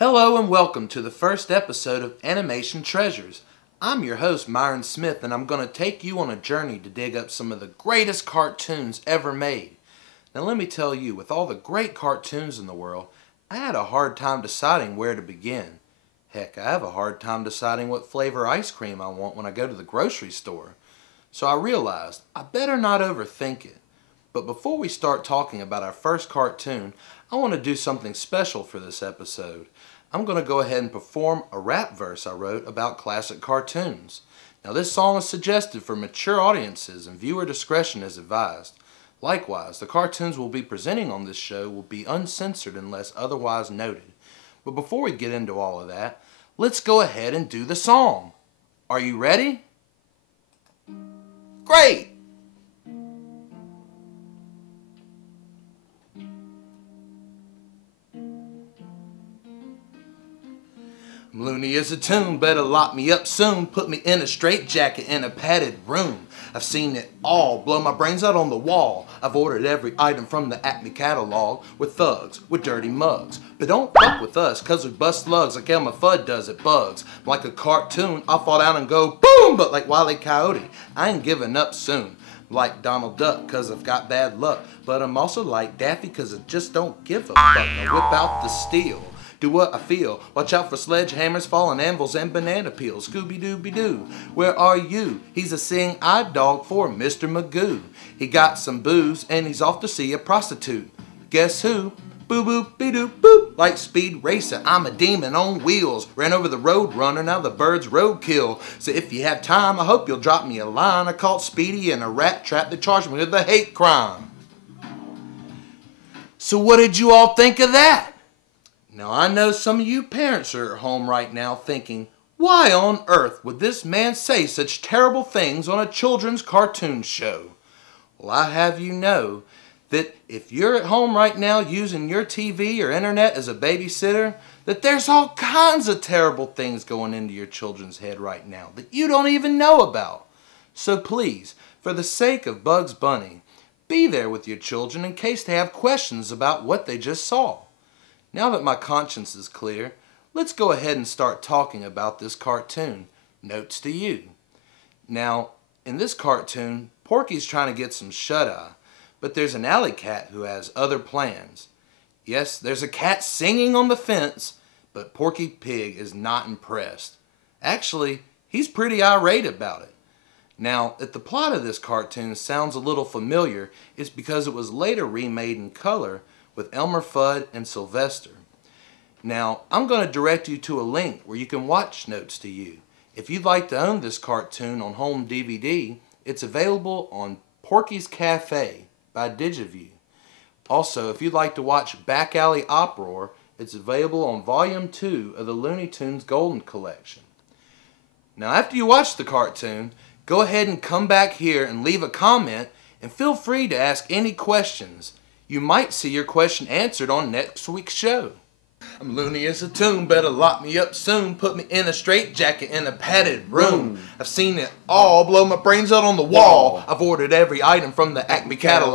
Hello and welcome to the first episode of Animation Treasures. I'm your host, Myron Smith, and I'm going to take you on a journey to dig up some of the greatest cartoons ever made. Now let me tell you, with all the great cartoons in the world, I had a hard time deciding where to begin. Heck, I have a hard time deciding what flavor ice cream I want when I go to the grocery store. So I realized I better not overthink it. But before we start talking about our first cartoon, I want to do something special for this episode. I'm going to go ahead and perform a rap verse I wrote about classic cartoons. Now this song is suggested for mature audiences and viewer discretion is advised. Likewise, the cartoons we'll be presenting on this show will be uncensored unless otherwise noted. But before we get into all of that, let's go ahead and do the song. Are you ready? Great! Looney is a tune, better lock me up soon. Put me in a straitjacket in a padded room. I've seen it all, blow my brains out on the wall. I've ordered every item from the Acme catalog with thugs, with dirty mugs. But don't fuck with us, cause we bust slugs like Elmer Fudd does at Bugs. Like a cartoon, I'll fall down and go boom, but like Wile E. Coyote, I ain't giving up soon. Like Donald Duck, cause I've got bad luck. But I'm also like Daffy, cause I just don't give a fuck. I whip out the steel. Do what I feel. Watch out for sledgehammers, falling anvils, and banana peels. Scooby-Doo, where are you? He's a seeing-eyed dog for Mr. Magoo. He got some booze, and he's off to see a prostitute. Guess who? Boo-boop-be-doo, boop. Like Speed Racer, I'm a demon on wheels. Ran over the road runner, now the bird's roadkill. So if you have time, I hope you'll drop me a line. I caught Speedy in a rat trap that charged me with a hate crime. So what did you all think of that? Now I know some of you parents are at home right now thinking, why on earth would this man say such terrible things on a children's cartoon show? Well, I have you know that if you're at home right now using your TV or internet as a babysitter, that there's all kinds of terrible things going into your children's head right now that you don't even know about. So please, for the sake of Bugs Bunny, be there with your children in case they have questions about what they just saw. Now that my conscience is clear, let's go ahead and start talking about this cartoon, Notes to You. Now, in this cartoon, Porky's trying to get some shut-eye, but there's an alley cat who has other plans. Yes, there's a cat singing on the fence, but Porky Pig is not impressed. Actually, he's pretty irate about it. Now, if the plot of this cartoon sounds a little familiar, it's because it was later remade in color with Elmer Fudd and Sylvester. Now, I'm going to direct you to a link where you can watch Notes to You. If you'd like to own this cartoon on home DVD, it's available on Porky's Cafe by Digiview. Also, if you'd like to watch Back Alley Uproar, it's available on Volume 2 of the Looney Tunes Golden Collection. Now, after you watch the cartoon, go ahead and come back here and leave a comment, and feel free to ask any questions. You might see your question answered on next week's show. I'm loony as a tune, better lock me up soon. Put me in a straitjacket in a padded room. I've seen it all, blow my brains out on the wall. I've ordered every item from the Acme catalog.